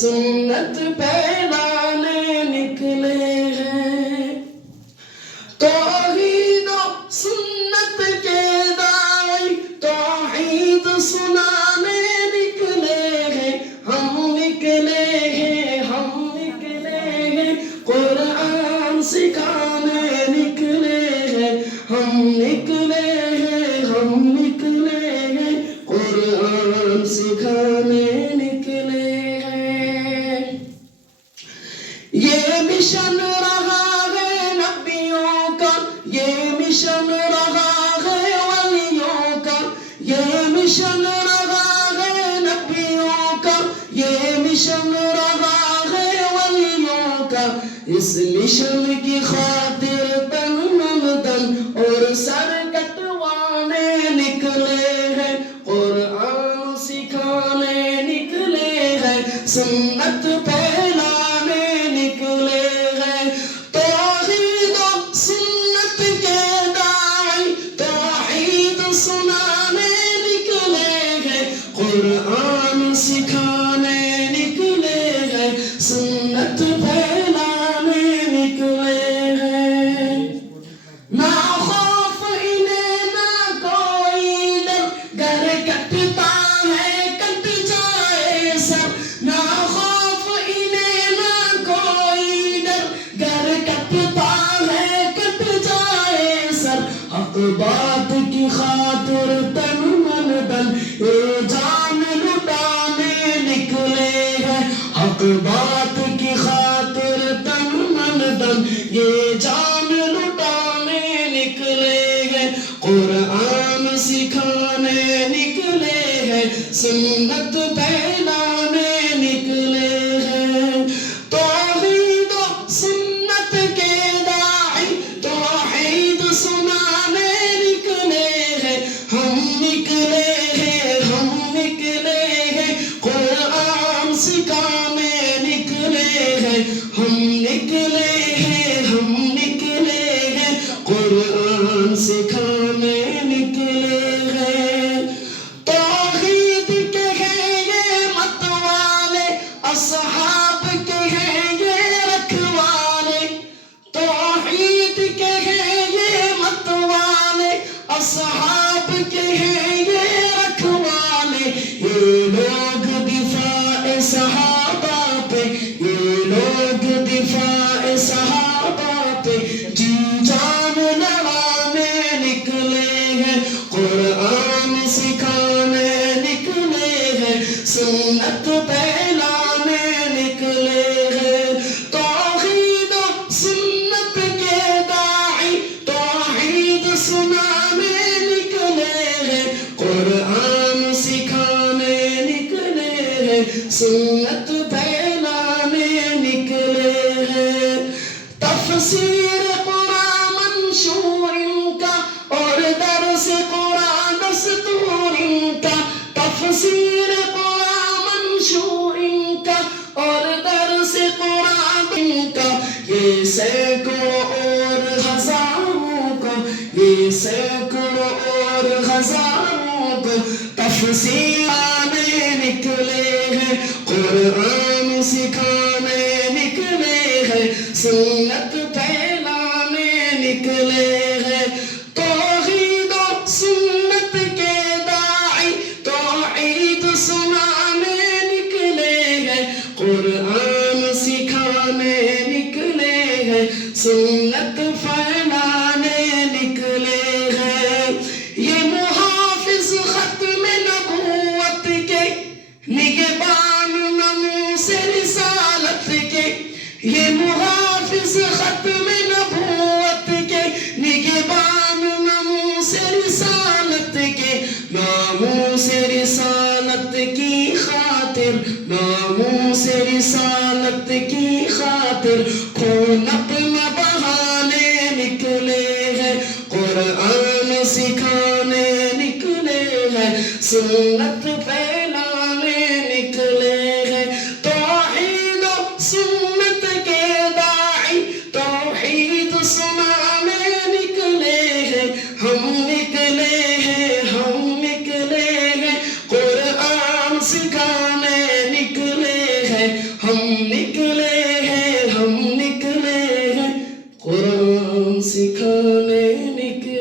سنت پھیلانے نکلے ہیں توحید و سنت کے داعی توحید سنانے نکلے ہیں ہم نکلے ہیں قرآن سکھانے نکلے ہیں ہم نکلے ہیں قرآن سکھانے نکلے ہیں یہ مشن رہا ہے نبیوں کا یہ مشن رہا ہے ولیوں کا یہ مشن رہا ہے نبیوں کا یہ مشن رہا ہے ولیوں کا اس مشن کی خاطر تن من دن اور سر کٹوانے نکلے ہیں قرآن سکھانے نکلے ہیں سنت پھیلانے نکلے ہیں توحید و سنت کے داعی توحید سنانے نکلے ہیں قرآن سکھانے نکلے ہیں سنت پھیلانے نکلے ہیں نہ خوف انہیں نہ کوئی ڈر گر کٹتا ہے کٹ جائے سب نہ خوف انہیں نہ کوئی ڈر گر کٹتا ہے کٹ جائے سب حق بات کی خاطر تن من دن یہ جان لٹانے نکلے ہیں حق بات کی خاطر تن من دن یہ جان لٹانے نکلے ہیں قرآن سکھانے نکلے ہیں سنت پھیلانے نکلے ہیں توحید و سنت کے داعی توحید سنانے نکلے ہیں ہم نکلے ہیں قرآن سکھانے نکلے ہیں ہم نکلے ہیں قرآن سکھانے نکلے ہیں توحید کے ہیں یہ متوالے اصحاب کے ہیں یہ رکھوالے توحید کے ہیں یہ متوالے اصحاب کے ہیں یہ رکھوالے یہ لوگ دفاع صحابہ پہ یہ لوگ دفاع صحابہ پہ جی جان لڑانے نکلے ہیں قرآن سکھانے نکلے ہیں سنت پھیلانے نکلے ہیں توحید و سنت کے داعی توحید سنانے نکلے ہیں قرآن سکھانے نکلے ہیں سنت پھیلانے نکلے ہیں تفسیر قرآن منشور کا اور درس قرآن دستور کا تفسیر قرآن منشور کا اور درس قرآن کا یہ سینکڑوں اور ہزاروں کو یہ سینکڑوں اور ہزاروں کو تفسیرانے نکلے ہیں قرآن سکھانے نکلے ہیں سنت پھیلانے نکلے ہیں توحید و سنت کے داعی توحید سنانے نکلے ہیں قرآن سکھانے نکلے ہیں سنت پھیلانے نکلے ہیں یہ محافظ ختم نبوت کے نگہبان ناموس رسالت کے یہ محافظ ختم نبوت کے نگہبان ناموس رسالت کے ناموس رسالت کی خاطر ناموس رسالت کی خاطر خون اپنا بہانے نکلے ہیں قرآن سکھانے نکلے ہیں سنت پھیلانے نکلے ہیں توحید و سنت کے داعی توحید سنانے نکلے ہیں ہم نکلے ہیں قرآن سکھانے نکلے ہیں ہیں ہم نکلے ہیں قرآن سکھانے نکلے